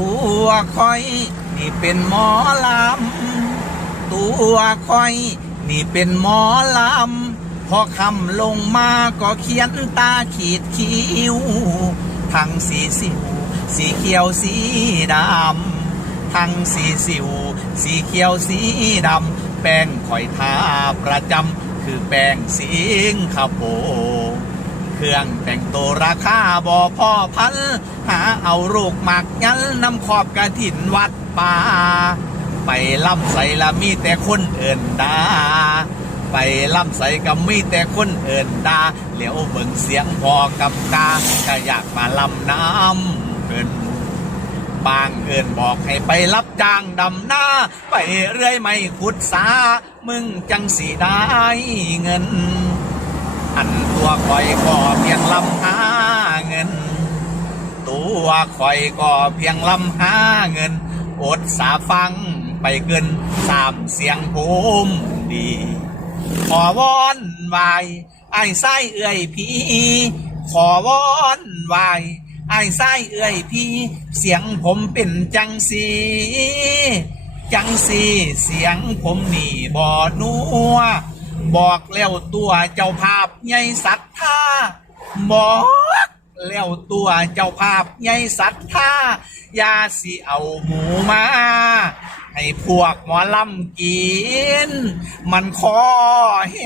ตัวคอย นี่เป็นหมอลำตัวคอย นี่เป็นหมอลำพอคำลงมาก็เขียนตาขีดคิ้วทั้งสีสิว สีเขียวสีดำทั้งสีสิว สีเขียวสีดำแป้งข่อยทาประจำคือแป้งสิงคโปร์ เครื่องแต่งตัวราคาบ่พ่อพัน หาเอาลูกหมักยันน้ำขอบกระถินวัดป่า ไปล่ำใส่ละมีแต่คนเอินดา ไปล่ำใส่ก็มีแต่คนเอินดา เหลียวเบิ่งเสียงพอกับกาก็อยากมาลำน้ำเพิ่นบางเอินบอกให้ไปรับจ้างดำหน้า ไปเรื่อยไม่ขุดสา มึงจังสีได้เงินันตัวคอยก็เพียงลำหาเงิน ตัวคอยก็เพียงลำหาเงิน อดสาฟังไปเกินสามเสียงภูมิดี ขอวอนไหวไอ้ไส้เอื่อยพี่ขอวอนไหวไอ้ไส้เอื่อยพี่เสียงผมเป็นจังสีจังสีเสียงผมนี่บ่นัว บอกแล้วตัวเจ้าภาพใหญ่ศรัทธาบอกแล้วตัวเจ้าภาพใหญ่ศรัทธายาสิเอาหมูมา ให้พวกหมอลำกิน มันคอแห